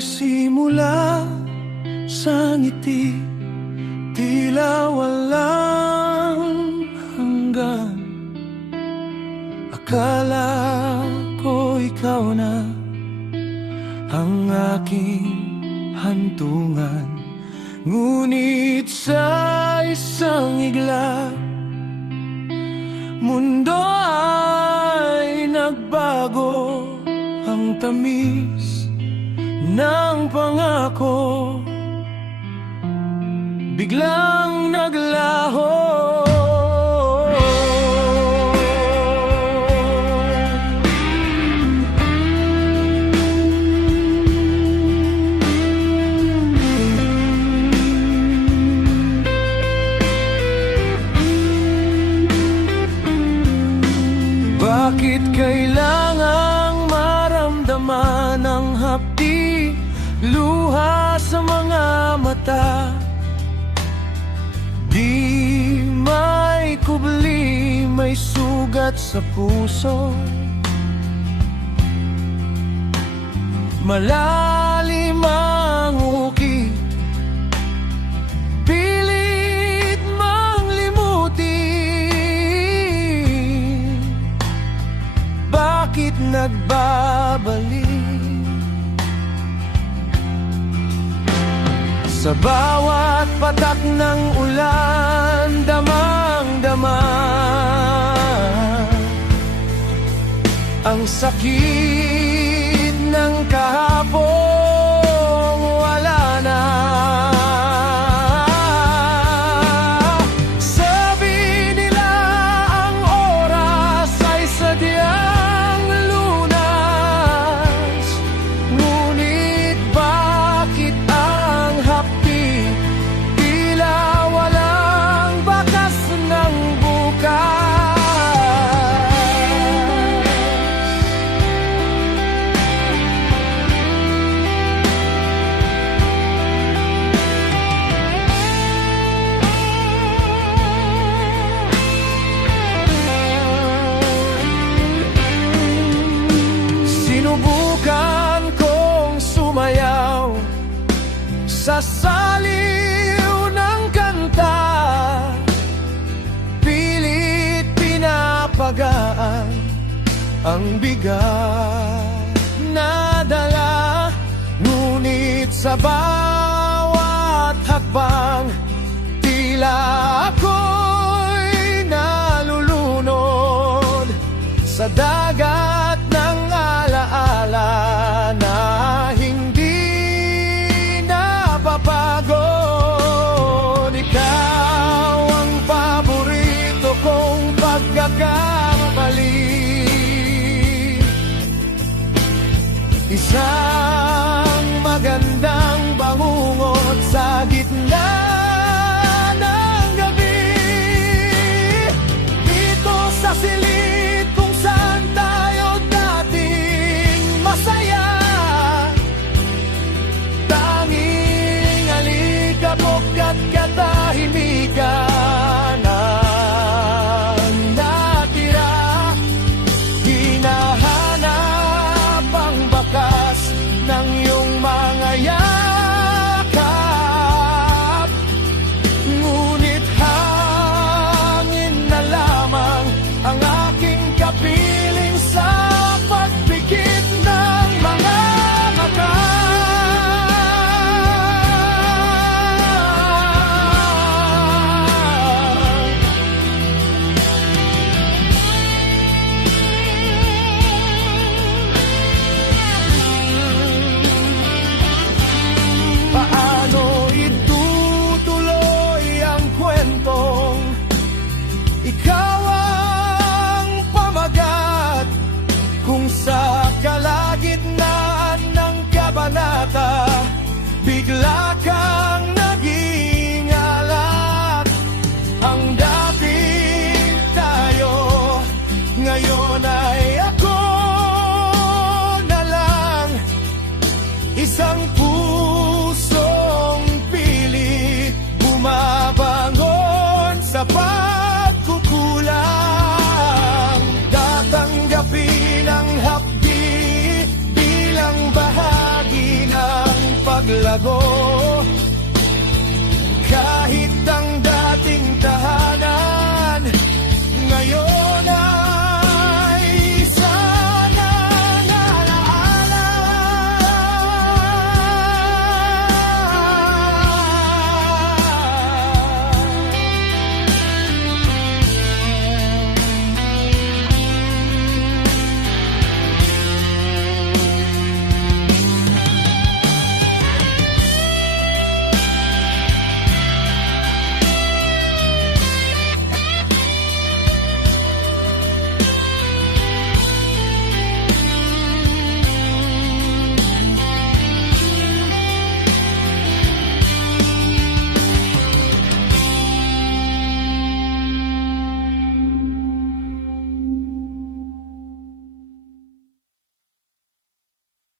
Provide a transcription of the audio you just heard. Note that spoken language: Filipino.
Nagsimula sa ngiti, tila walang hanggan. Akala ko ikaw na ang aking hantungan, ngunit sa isang iglap, mundo ay nagbago. Ang tamis ng pangako biglang naglaho. Bakit kailangang maramdaman ang hapdi, luha sa mga mata? Di may kubli, may sugat sa puso. Malalim ang ukit, pilit mang limutin. Bakit nagbabalik? Sa bawat patak ng ulan, damang-dama ang sakit ng kahapon, wala na. Sabi nila ang oras ay sadyang lunas, ngunit bakit ang hapdi tila walang bakas ng bukas? Sinubukan kong sumayaw sa saliw ng kanta, pilit pinapagaan ang bigat na dala, ngunit sa bawat hakbang tila ako'y nalulunod sa dagat ng alaala na hindi napapagod. Ikaw ang paborito kong pagkakamali, isang magandang bangungot sa gitna ng gabi. Dito sa silid kung saan tayo dating masaya, tanging alikabok at katahimikan ang natira. Hinahanap ang bakas maglago